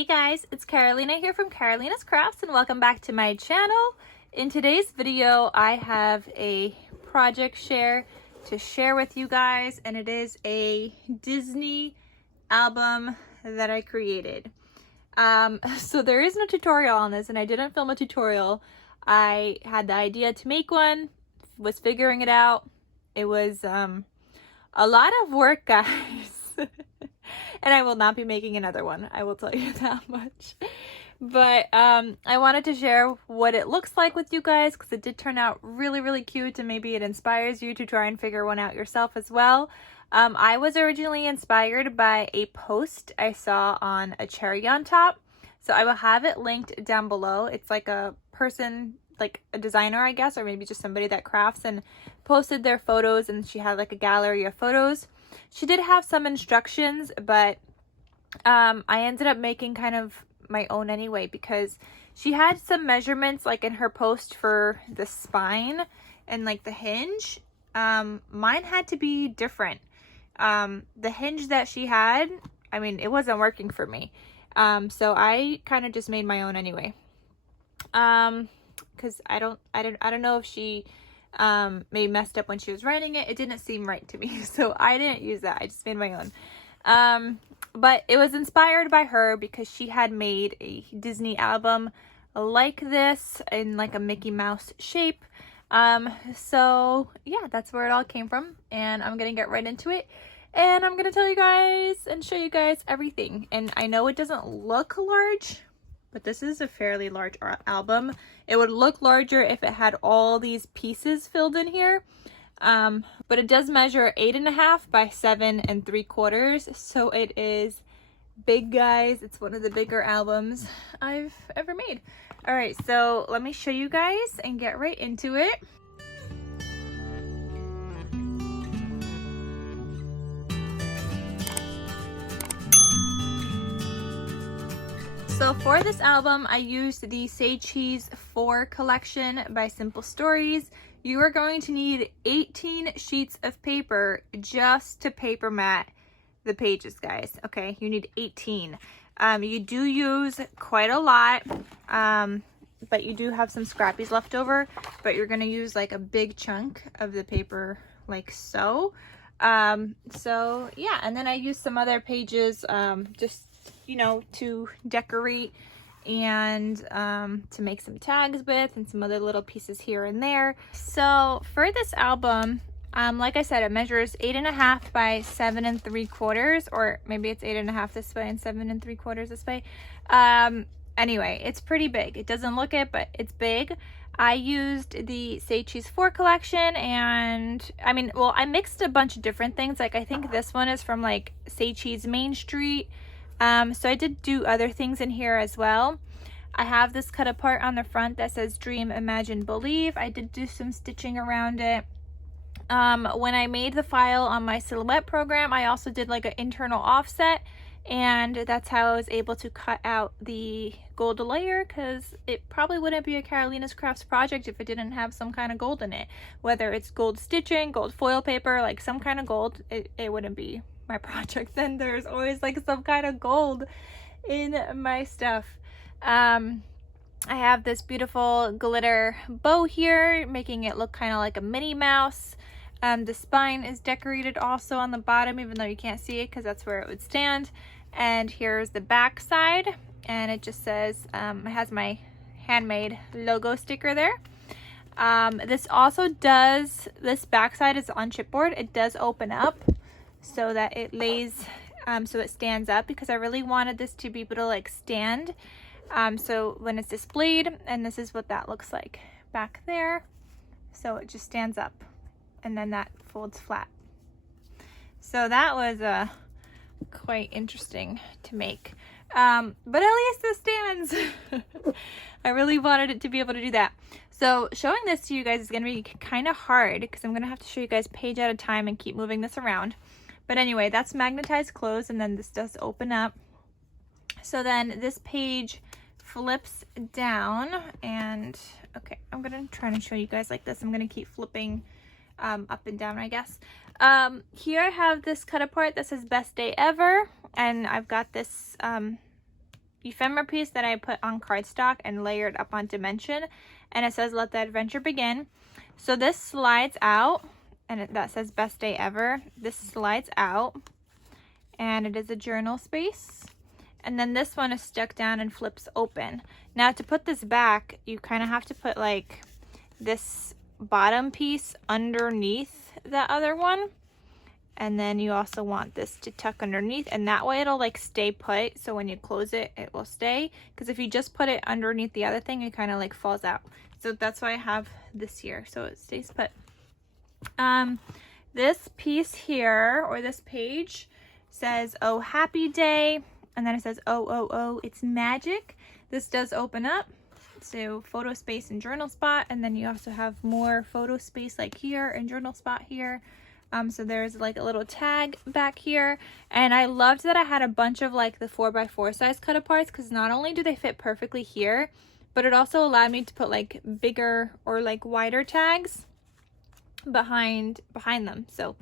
Hey guys, it's Carolina here from KarolinasKrafts and welcome back to my channel. In today's video, I have a project to share with you guys, and it is a Disney album that I created. So there is no tutorial on this, and I didn't film a tutorial. I had the idea to make one, was figuring it out. It was a lot of work, guys. And I will not be making another one, I will tell you that much. But I wanted to share what it looks like with you guys because it did turn out really cute, and maybe it inspires you to try and figure one out yourself as well. I was originally inspired by a post I saw on a cherry on top. So I will have it linked down below. It's like a person, like a designer, I guess, or maybe just somebody that crafts, and posted their photos, and she had like a gallery of photos. She did have some instructions, but I ended up making kind of my own anyway, because she had some measurements like in her post for the spine and like the hinge. Mine had to be different. The hinge that she had, I mean, it wasn't working for me. So I kind of just made my own anyway. Because I don't know if she maybe messed up when she was writing it. It didn't seem right to me, so I didn't use that. I just made my own. But it was inspired by her because she had made a Disney album like this in like a Mickey Mouse shape. So yeah, that's where it all came from, and I'm gonna get right into it, and I'm gonna tell you guys and show you guys everything. And I know it doesn't look large, but this is a fairly large album. It would look larger if it had all these pieces filled in here. But it does measure 8.5 by 7 3/4. So it is big, guys. It's one of the bigger albums I've ever made. All right, so let me show you guys and get right into it. So for this album, I used the Say Cheese 4 collection by Simple Stories. You are going to need 18 sheets of paper just to paper mat the pages, guys. Okay, you need 18. You do use quite a lot, but you do have some scrappies left over, but you're going to use like a big chunk of the paper like so. So yeah, and then I used some other pages just, you know, to decorate and to make some tags with, and some other little pieces here and there. So for this album, like I said, it measures 8.5 by 7 3/4, or maybe it's 8.5 this way and 7 3/4 this way. Anyway, it's pretty big. It doesn't look it, but it's big. I used the Say Cheese 4 collection, and I mean, well, I mixed a bunch of different things. Like I think this one is from like Say Cheese Main Street. So I did do other things in here as well. I have this cut apart on the front that says Dream, Imagine, Believe. I did do some stitching around it. When I made the file on my silhouette program, I also did like an internal offset, and that's how I was able to cut out the gold layer, because it probably wouldn't be a KarolinasKrafts project if it didn't have some kind of gold in it. Whether it's gold stitching, gold foil paper, like some kind of gold, it wouldn't be my project. Then there's always like some kind of gold in my stuff. I have this beautiful glitter bow here, making it look kind of like a Minnie Mouse. The spine is decorated also on the bottom, even though you can't see it because that's where it would stand. And here's the back side, and it just says, it has my handmade logo sticker there. This also does, this back side is on chipboard. It does open up so that it lays, so it stands up, because I really wanted this to be able to like stand. So when it's displayed, and this is what that looks like back there. So it just stands up, and then that folds flat. So that was quite interesting to make. But at least this stands. I really wanted it to be able to do that. So showing this to you guys is going to be kind of hard, because I'm going to have to show you guys page at a time and keep moving this around. But anyway, that's magnetized closed, and then this does open up. So then this page flips down, and okay, I'm going to try to show you guys like this. I'm going to keep flipping up and down, I guess. Here I have this cut apart that says Best Day Ever, and I've got this ephemera piece that I put on cardstock and layered up on dimension, and it says let the adventure begin. So this slides out, and that says best day ever. This slides out, and it is a journal space. And then this one is stuck down and flips open. Now to put this back, you kind of have to put like this bottom piece underneath the other one. And then you also want this to tuck underneath, and that way it'll like stay put. So when you close it, it will stay. Because if you just put it underneath the other thing, it kind of like falls out. So that's why I have this here, so it stays put. This piece here, or this page, says, oh, happy day. And then it says, oh, oh, oh, it's magic. This does open up. So photo space and journal spot. And then you also have more photo space like here and journal spot here. So there's like a little tag back here. And I loved that I had a bunch of like the 4x4 size cut aparts, because not only do they fit perfectly here, but it also allowed me to put like bigger or like wider tags behind them. So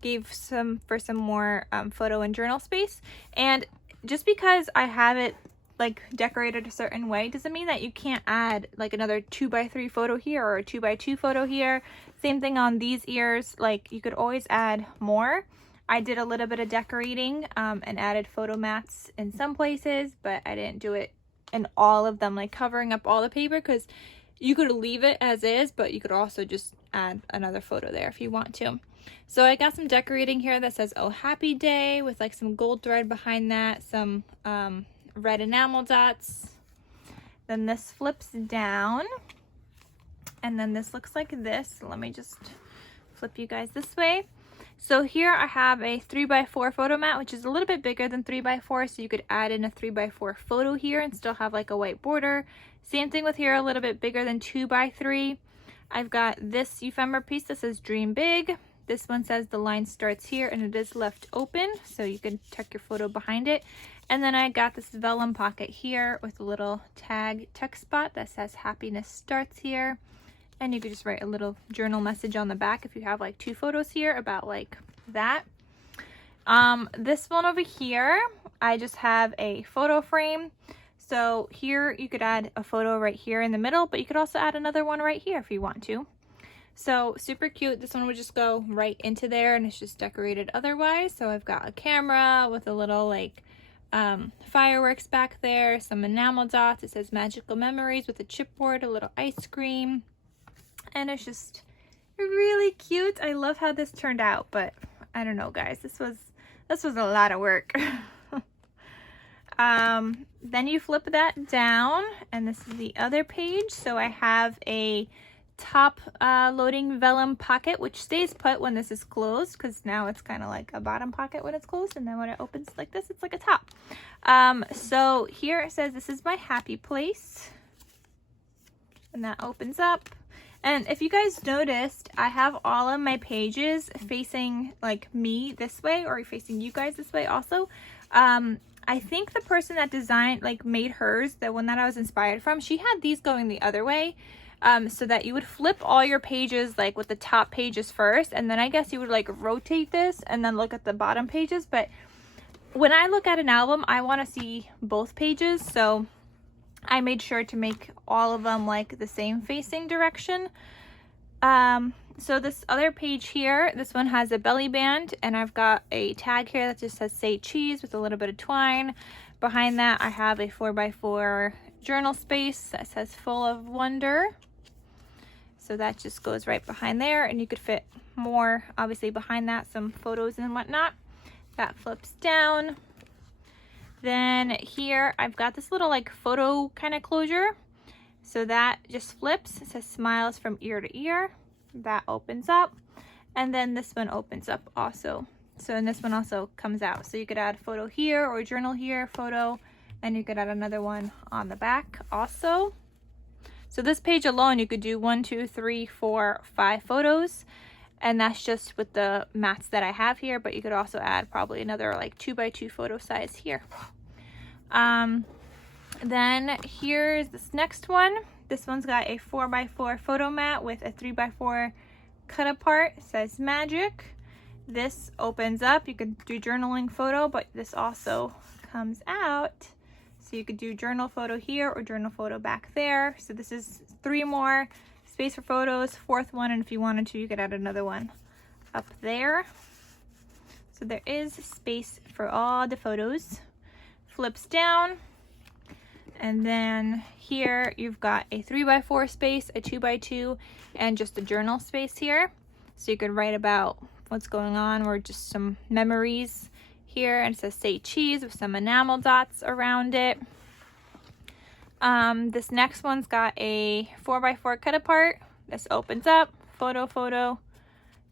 gave some more photo and journal space. And just because I have it like decorated a certain way doesn't mean that you can't add like another 2x3 photo here or a 2x2 photo here. Same thing on these ears, like you could always add more. I did a little bit of decorating and added photo mats in some places, but I didn't do it in all of them, like covering up all the paper, because you could leave it as is, but you could also just add another photo there if you want to. So I got some decorating here that says, oh, happy day, with like some gold thread behind that, some red enamel dots. Then this flips down, and then this looks like this. Let me just flip you guys this way. So here I have a 3x4 photo mat, which is a little bit bigger than 3x4, so you could add in a 3x4 photo here and still have like a white border. Same thing with here, a little bit bigger than 2x3. I've got this ephemera piece that says dream big. This one says the line starts here, and it is left open, so you can tuck your photo behind it. And then I got this vellum pocket here with a little tag tuck spot that says happiness starts here. And you could just write a little journal message on the back if you have like 2 photos here about like that. This one over here, I just have a photo frame. So here you could add a photo right here in the middle, but you could also add another one right here if you want to. So super cute. This one would just go right into there, and it's just decorated otherwise. So I've got a camera with a little like fireworks back there, some enamel dots. It says magical memories with a chipboard, a little ice cream. And it's just really cute. I love how this turned out, but I don't know, guys. This was a lot of work. Then you flip that down, and this is the other page. So I have a top loading vellum pocket, which stays put when this is closed, because now it's kind of like a bottom pocket when it's closed, and then when it opens like this, it's like a top. So here it says, this is my happy place, and that opens up. And if you guys noticed, I have all of my pages facing like me this way, or facing you guys this way also. I think the person that designed, like made hers, the one that I was inspired from, she had these going the other way, so that you would flip all your pages like with the top pages first, and then I guess you would like rotate this and then look at the bottom pages. But when I look at an album, I want to see both pages, so I made sure to make all of them like the same facing direction. So this other page here, this one has a belly band, and I've got a tag here that just says say cheese with a little bit of twine. Behind that I have a 4x4 journal space that says full of wonder. So that just goes right behind there, and you could fit more obviously behind that, some photos and whatnot. That flips down. Then here I've got this little like photo kind of closure, so that just flips. It says smiles from ear to ear. That opens up, and then this one opens up also. So, and this one also comes out, so you could add photo here or journal here, photo, and you could add another one on the back also. So this page alone, you could do 1, 2, 3, 4, 5 photos, and that's just with the mats that I have here, but you could also add probably another like 2x2 photo size here. Then here's this next one. This one's got a 4x4 photo mat with a 3x4 cut apart. It says magic. This opens up. You can do journaling photo, but this also comes out. So you could do journal photo here or journal photo back there. So this is 3 more. Space for photos, 4th one, and if you wanted to, you could add another one up there. So there is space for all the photos. Flips down, and then here you've got a 3x4 space, a 2x2, and just a journal space here. So you could write about what's going on or just some memories here. And it says say cheese with some enamel dots around it. This next one's got a 4x4 cut apart. This opens up, photo, photo.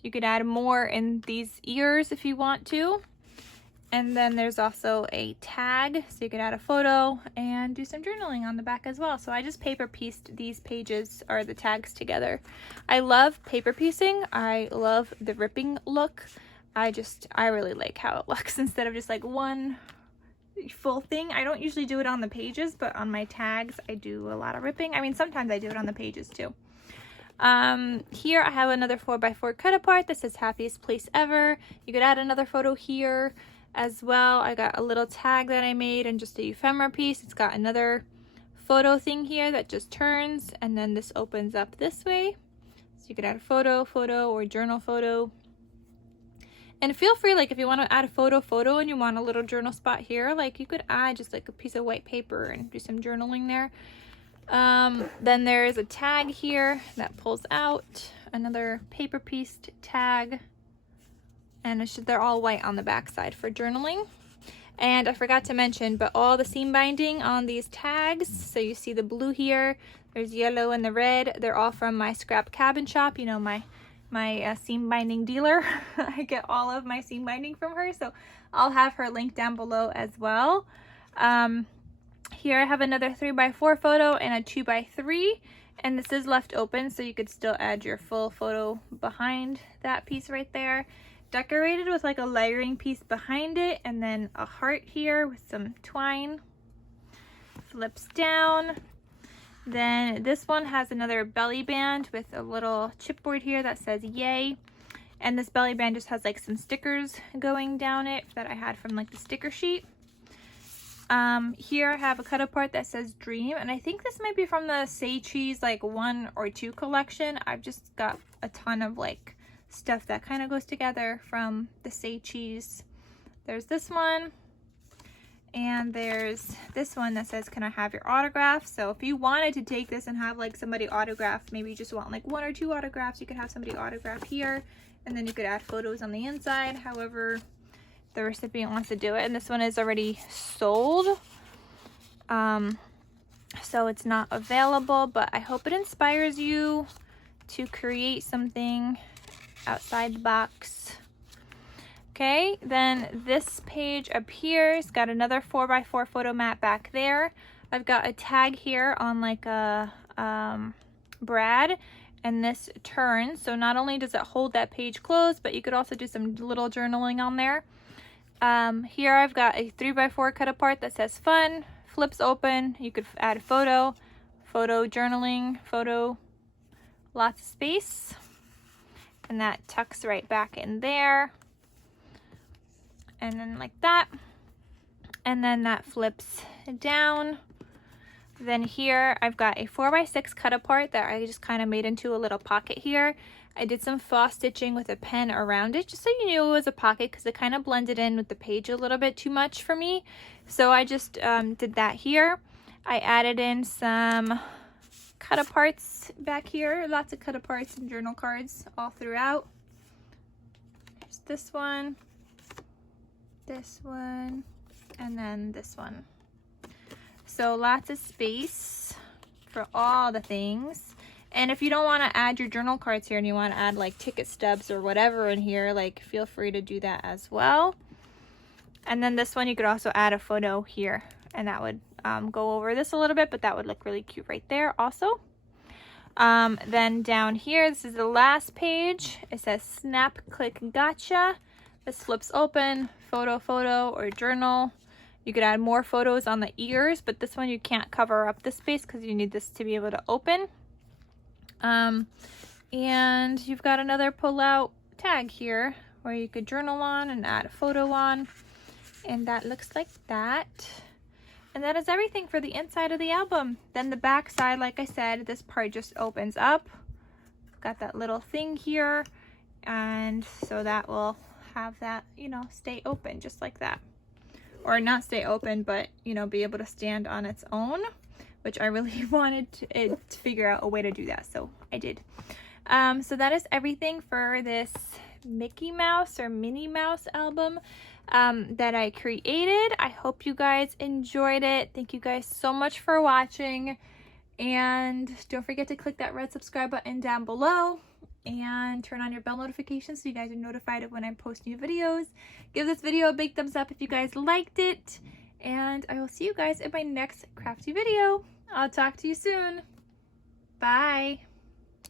You could add more in these ears if you want to. And then there's also a tag, so you could add a photo and do some journaling on the back as well. So I just paper pieced these pages or the tags together. I love paper piecing. I love the ripping look. I really like how it looks instead of just like one full thing. I don't usually do it on the pages, but on my tags I do a lot of ripping. I mean, sometimes I do it on the pages too. Here I have another 4x4 cut apart that says happiest place ever. You could add another photo here as well. I got a little tag that I made and just a ephemera piece. It's got another photo thing here that just turns, and then this opens up this way. So you could add a photo, photo, or journal photo. And feel free, like if you want to add a photo and you want a little journal spot here, like you could add just like a piece of white paper and do some journaling there. Then there's a tag here that pulls out, another paper pieced tag, and they're all white on the back side for journaling. And I forgot to mention, but all the seam binding on these tags, so you see the blue here, there's yellow and the red, they're all from my scrap cabin shop, you know, my seam binding dealer. I get all of my seam binding from her, so I'll have her link down below as well. Here I have another 3x4 photo and a 2x3, and this is left open, so you could still add your full photo behind that piece right there. Decorated with like a layering piece behind it, and then a heart here with some twine. Flips down. Then this one has another belly band with a little chipboard here that says yay. And this belly band just has like some stickers going down it that I had from like the sticker sheet. Here I have a cut apart that says dream, and I think this might be from the Say Cheese like 1 or 2 collection. I've just got a ton of like stuff that kind of goes together from the Say Cheese. There's this one, and there's this one that says can I have your autograph. So if you wanted to take this and have like somebody autograph, maybe you just want like 1 or 2 autographs, you could have somebody autograph here, and then you could add photos on the inside, however the recipient wants to do it. And this one is already sold, so it's not available, but I hope it inspires you to create something outside the box. Okay, then this page up here has got another 4x4 photo mat back there. I've got a tag here on like a brad, and this turns, so not only does it hold that page closed, but you could also do some little journaling on there. Here I've got a 3x4 cut apart that says fun, flips open. You could add a photo, journaling, photo, lots of space, and that tucks right back in there, and then like that, and then that flips down. Then here I've got a 4x6 cut apart that I just kind of made into a little pocket here. I did some floss stitching with a pen around it just so you knew it was a pocket, because it kind of blended in with the page a little bit too much for me. So I just did that here. I added in some cut aparts back here, lots of cut aparts and journal cards all throughout. There's this one, and then this one. So lots of space for all the things. And if you don't want to add your journal cards here and you want to add like ticket stubs or whatever in here, like feel free to do that as well. And then this one, you could also add a photo here, and that would go over this a little bit, but that would look really cute right there also. Then down here, this is the last page. It says snap, click, gotcha. This flips open, photo, or journal. You could add more photos on the ears, but this one you can't cover up the space because you need this to be able to open. And you've got another pull out tag here where you could journal on and add a photo on, and that looks like that. And that is everything for the inside of the album. Then the back side, like I said, this part just opens up. Got that little thing here, and so that will have that, you know, stay open just like that. Or not stay open, but, you know, be able to stand on its own, which I really wanted to figure out a way to do that, so I did. So that is everything for this Mickey Mouse or Minnie Mouse album that I created. I hope you guys enjoyed it. Thank you guys so much for watching, and don't forget to click that red subscribe button down below and turn on your bell notifications so you guys are notified of when I post new videos. Give this video a big thumbs up if you guys liked it, and I will see you guys in my next crafty video. I'll talk to you soon. Bye.